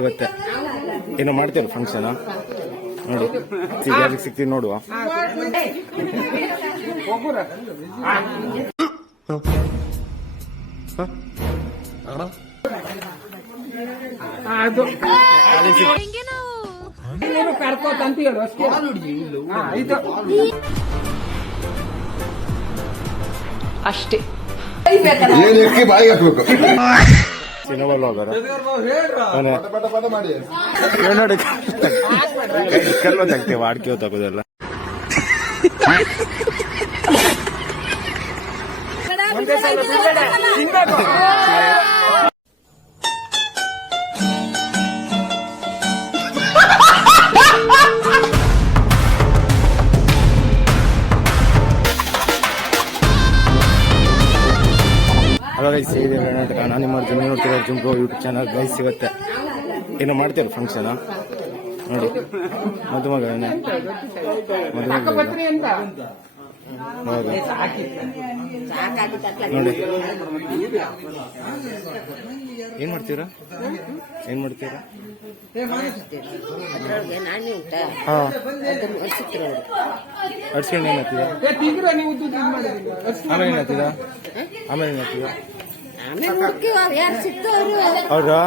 ಸಿಗುತ್ತೆ. ಏನೋ ಮಾಡ್ತೀರ ಫಂಕ್ಷನ್ ನೋಡಿ, ಯಾರಿಗೆ ಸಿಗ್ತೀವಿ ನೋಡುವ. ಕರ್ಕೋತಂತ ಹೇಳು ಅಷ್ಟೇ. ಅಷ್ಟೇ ಬಾಯಿಗೆ ಹಾಕ್ಬೇಕು. ನೋಡಿ ಕಲ್ವ ತೆಗ್ತೇವೆ, ಅಡಿಕೆ ತಗೋದೆಲ್ಲ. ಹಲೋ ಗೈಸ್, ಇದೆ ಕರ್ನಾಟಕ. ನಾನು ನಿಮ್ಮ ಜಮೀನು ನೋಡ್ತಿರೋ ಜುಂಪ್ರೋ ಯೂಟ್ಯೂಬ್ ಚಾನಲ್ ಗೈಸ್ ಸಿಗುತ್ತೆ. ಏನೋ ಮಾಡ್ತೀರ ಫಂಕ್ಷನ್ ನೋಡಿ, ಮದುಮಗ ಹೌದು ನೋಡಿ. ಏನ್ ಮಾಡ್ತೀರಾ? ಏನ್ ಮಾಡ್ತೀರಾ? ಹಾ, ಅಡ್ಸ್ಕೊಂಡು ಏನ್ ಹಾಕ್ತೀರಾ? ಆಮೇಲೆ ಏನ್ ಹಾಕ್ತೀರಾ? ಆಮೇಲೆ ಏನ್ ಹಾಕ್ತೀರಾ? ಹೌದಾ?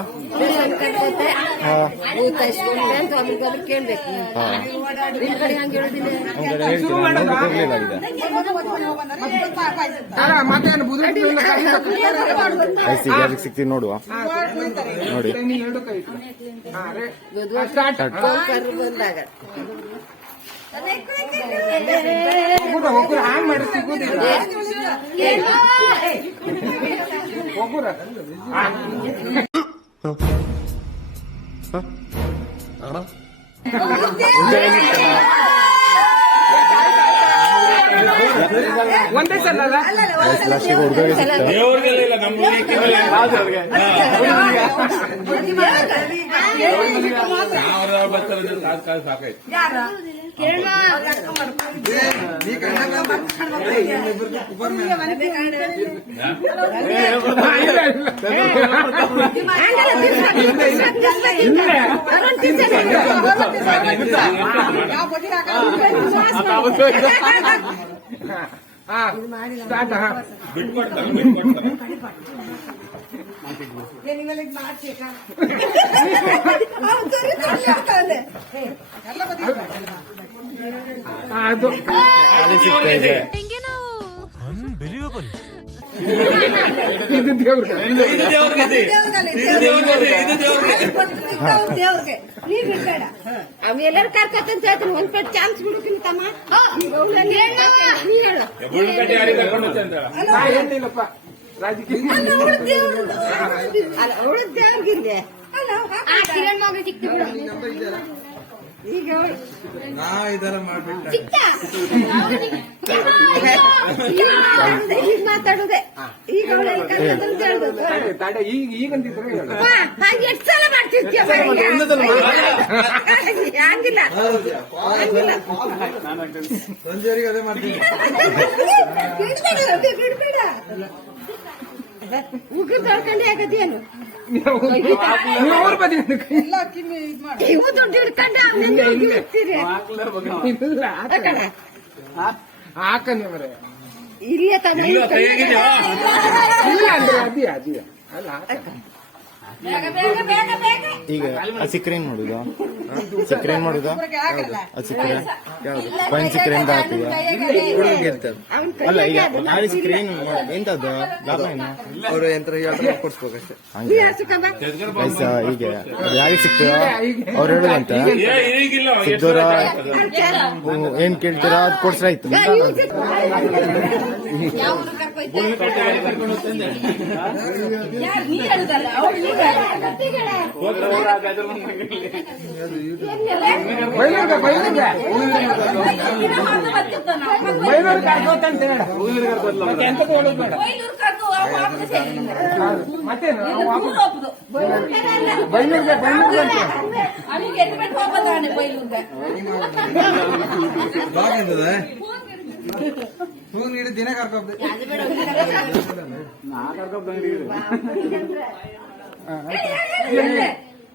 ಯಾರಿಗೆ ಸಿಗ್ತೀವಿ ನೋಡುವ. ನೋಡಿ ಒಂದೇ ಸಲ ಹುಡುಗರಿಗೆ ಅವೆಲ್ಲರೂ ಕರ್ಕತ್ತಂತ ಹೇಳ್ತೀನಿ. ಒಂದ್ ಪೆಟ್ಟು ಚಾನ್ಸ್ ಬಿಡ್ತೀನಿ ತಮ್ಮ. ಅವಳದ್ದೇವ್ರಿಗಿದೆ ಕಿರಣ್ ಮಗ ಸಿಕ್ತು ಈಗ ಈಗ ಮಾತಾಡುದೆ. ಈಗ ಎಷ್ಟು ಸಲ ಮಾಡ್ತಿದ್ಯ? ಹಂಗಿಲ್ಲ ಬಿಡ್ಬೇಡ. ಉಗ್ರ ತೊಳ್ಕೊಂಡೆ ಆಗದೇನು? ಇವು ದುಡ್ಡು ಹಿಡ್ಕೊಂಡ ಹಾಕಂದ್ರೆ ಇಲ್ಲೇ ತಂದ್ರೆ ಇಲ್ಲ ಅಂದ್ರೆ ಅದೇ ಅಲ್ಲ. ಈಗ ಸಿಕ್ಕರೆ ಏನ್ ಮಾಡುದು? ಸಿಕ್ಕರೆ ಏನ್ ಮಾಡುದ? ಸಿಕ್ಕರೆ ಪೈನ್ ಸಿಕ್ಕರೆ ಎಂತ ಆಗ್ತದ? ಅಲ್ಲ, ಈಗ ನಾಳೆ ಸಿಕ್ಕರೆ ಏನು ಎಂತದ್ದು ಲಾಭ ಏನು? ಅವರು ಯಂತ್ರ ಕೊಡ್ಸ್ಬೇಕಷ್ಟೇ. ಹಂಗೆ ಈಗ ಯಾರಿಗೆ ಸಿಕ್ತಾರ ಅವ್ರು ಹೇಳುದಂತ ಸಿಕ್ತವ್ರ ಏನ್ ಕೇಳ್ತೀರ ಅದು ಕೊಡ್ಸ್ರಾಯ್ತು. ದಿನ ಕರ್ಕೊಂಡ್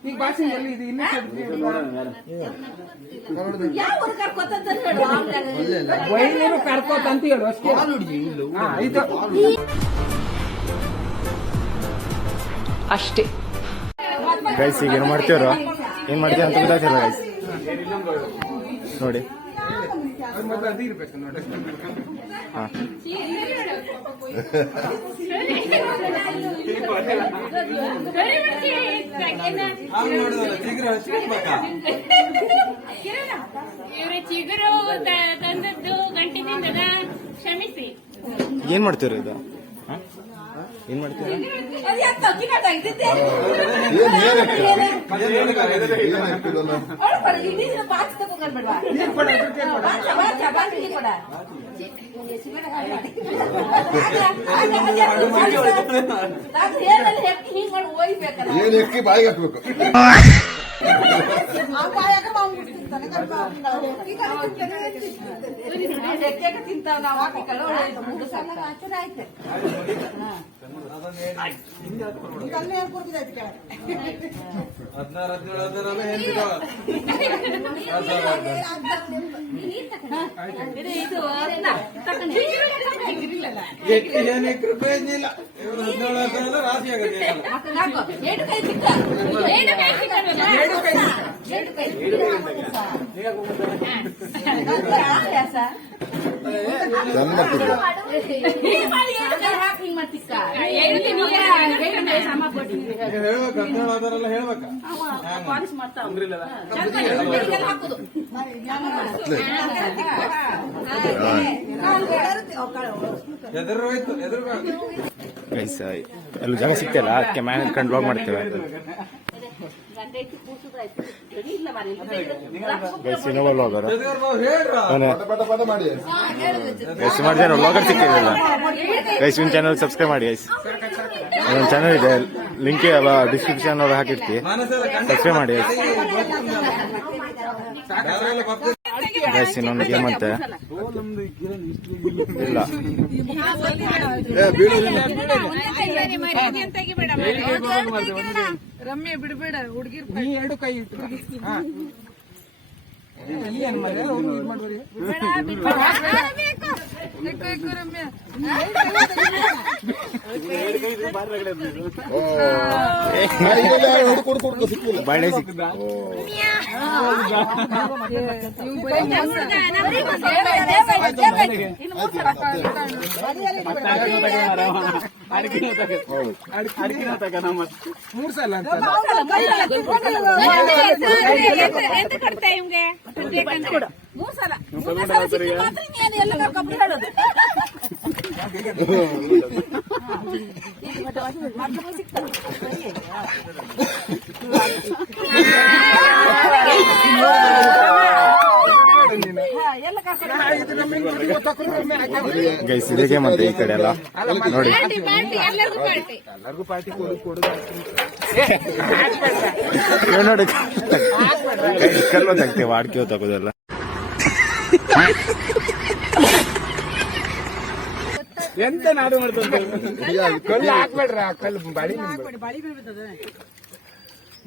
ಈಗ ಭಾಷೆ ಎಲ್ಲಿ ಇದು ಇನ್ನೂ ಯಾವ ಊರು ಕರ್ಕೋತಂತ ಹೇಳು ಬೈಲಿರು ಕರ್ಕೋತ ಅಂತ ಹೇಳು ಅಷ್ಟೇ. ಹಾ, ಇದು ಅಷ್ಟೇ. ಗೈಸ್ ಈಗ ಏನು ಮಾಡ್ತೀವ್ರ ಏನ್ ಮಾಡ್ತೀವಿ ಅಂತ ಗೊತ್ತಾಗ್ತಿಲ್ಲ ಗೈಸ್ ನೋಡಿ. ಮೊದಲು ಅದು ಇರ್ಬೇಕು ನೋಡಿ. ಹಾ ಇವ್ರ ಚಿಗುರು ತಂದದ್ದು ಗಂಟಿನಿಂದ ಕ್ಷಮಿಸಿ. ಏನ್ ಮಾಡ್ತೀರ ಇದು? ಹಾ? ಏನ್ ಮಾಡ್ತೀರ? ಏನ್ ಎಕ್ಕಿ ಬಾಯಿಗೆ ಹಾಕ್ಬೇಕು. ತಿಂತಾವ ನಾವು ಹಾಕಿಕಲ್ಲ ಚಂದ ಮಾಡ್ತಿದ್ರು. ಗೈಸ್ ಎಲ್ಲ ಜಾಗ ಸಿಗ್ತಿಲ್ಲ ಅದಕ್ಕೆ ಮ್ಯಾನ್ ಇಟ್ಕೊಂಡು ಬ್ಲಾಗ್ ಮಾಡ್ತೇವೆ ಗೈಸ್. ಇನ್ನೊಬ್ಬ ಬ್ಲಾಗರ್ ಪಟ ಪಟ ಮಾಡಿ. ಗೈಸ್ ಸುಮಾರು ಜನ ಬ್ಲಾಗರ್ ಸಿಕ್ಕಿರಲಿಲ್ಲ ಗೈಸ್. ಇವ್ನ ಚಾನಲ್ ಸಬ್ಸ್ಕ್ರೈಬ್ ಮಾಡಿ ಗೈಸ್. ಇನ್ನೊಂದು ಚಾನಲ್ ಇದೆ, ಲಿಂಕ್ ಡಿಸ್ಕ್ರಿಪ್ಷನ್ ಅವ್ರು ಹಾಕಿರ್ತೀವಿ, ಸಬ್ಸ್ಕ್ರೈಬ್ ಮಾಡಿ ಗೈಸ್. ಇನ್ನೊಂದು ಗೇಮ್ ಅಂತೆ ಇಲ್ಲ ರಮ್ಯ ಬಿಡ್ಬೇಡ ಹುಡುಗಿರ್ ನೀ ಎರಡು ಕೈ ಇಟ್ಟು. ಹಾ. ಏನ್ ಮರ್ರೆ ಅವ್ರು ಇದ್ ಮಾಡ್ಬಾರಿ. ಓ, ಬಾಯಿಗೆಲ್ಲ ಹುಡುಕು ಸಿಕ್ಕಿಲ್ಲ. ಬಾಳೆ ಸಿಕ್ ಮೂರ್ ಸಲ ಅಂತ ಎಂತ ಕೊಡ್ತಾ ಇವ್ಗೆ? ಗೈಸ್. ಇದೇ ಗೇಮ್ ಅಂತ ಈ ಕಡೆ ಎಲ್ಲ ನೋಡಿ. ಎಲ್ಲರಿಗೂ ಪಾರ್ಟಿ ಕೊಡುದು. ನೋಡಿ ಕಲ್ಲು ತೆಗ್ತೇವೆ ಆಡ್ಕೇವ್ ತಗೋದೆಲ್ಲ. ಎಂತ ನಾಡು ಮಾಡ್ತಾರೆ. ಕಲ್ಲು ಹಾಕ್ಬೇಡ್ರ, ಕಲ್ಲು ಬಾಡಿ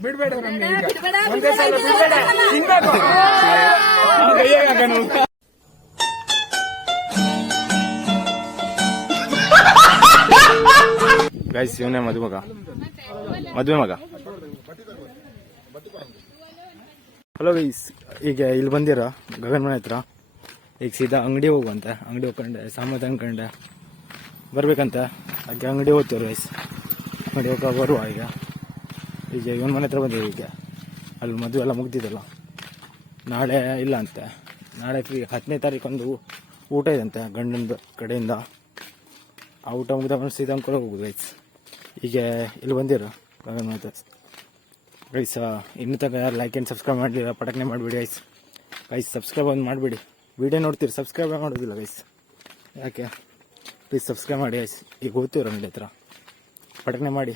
ಬಿಡ್ಬೇಡ. ನಮ್ಗೆ ಈಗ ಒಂದೇ ಸಲ ಬಿಡ್ಬೇಡ. ತಿನ್ಬೇಕು. ಕೈಯಾಗ ಹಾಕೋಣ. ಗೈಸ್ ಇವನೇ ಮದುವೆ ಮಗ. ಹಲೋ ಗೈಸ್, ಈಗ ಇಲ್ಲಿ ಬಂದಿರ ಗಗನ್ ಮನೆ ಹತ್ರ. ಈಗ ಸೀದಾ ಅಂಗಡಿ ಹೋಗುವಂತೆ, ಅಂಗಡಿ ಹೋಗ್ಕೊಂಡೆ ಸಾಮಾನು ತಂದ್ಕೊಂಡೆ ಬರ್ಬೇಕಂತ ಹಾಗೆ ಅಂಗಡಿ ಹೋಗ್ತೀವ್ರಿ ಗೈಸ್. ಅಂಗಡಿ ಹೋಗ ಬರುವ ಈಗ ಇವನ ಮನೆ ಹತ್ರ ಬಂದಿದ್ದೀವಿ. ಈಗ ಅಲ್ಲಿ ಮದುವೆ ಎಲ್ಲ ಮುಗ್ದಿದ್ದಲ್ಲ, ನಾಳೆ ಇಲ್ಲ ಅಂತೆ. ನಾಳೆ 10ನೇ ತಾರೀಕೊಂದು ಊಟ ಇದಂತೆ ಗಂಡನ ಕಡೆಯಿಂದ. ಆ ಊಟ ಮುಗಿದ ಸೀದಾ ಅಂದ್ಕೊಂಡು ಹೋಗುದು ಗೈಸ್. ಈಗ ಇಲ್ಲಿ ಬಂದಿರ ಗಗನ್ ಮನೆ ಹತ್ರ ಗೈಸ್. ಇನ್ನೂ ತನಕ ಯಾರು ಲೈಕ್ ಆ್ಯಂಡ್ ಸಬ್ಸ್ಕ್ರೈಬ್ ಮಾಡಲಿಲ್ಲ ಪಟಕ್ನೆ ಮಾಡಿಬಿಡಿ ಗೈಸ್. ಸಬ್ಸ್ಕ್ರೈಬ್ ಒಂದು ಮಾಡಿಬಿಡಿ. ವಿಡಿಯೋ ನೋಡ್ತೀರಿ ಸಬ್ಸ್ಕ್ರೈಬ್ ಮಾಡೋದಿಲ್ಲ ಗೈಸ್, ಯಾಕೆ? ಪ್ಲೀಸ್ ಸಬ್ಸ್ಕ್ರೈಬ್ ಮಾಡಿ ಗೈಸ್. ಈಗ ಹೋಗ್ತೀವ್ರ ಅಂಗಡಿ ಹತ್ರ, ಪಟಕ್ನೆ ಮಾಡಿ.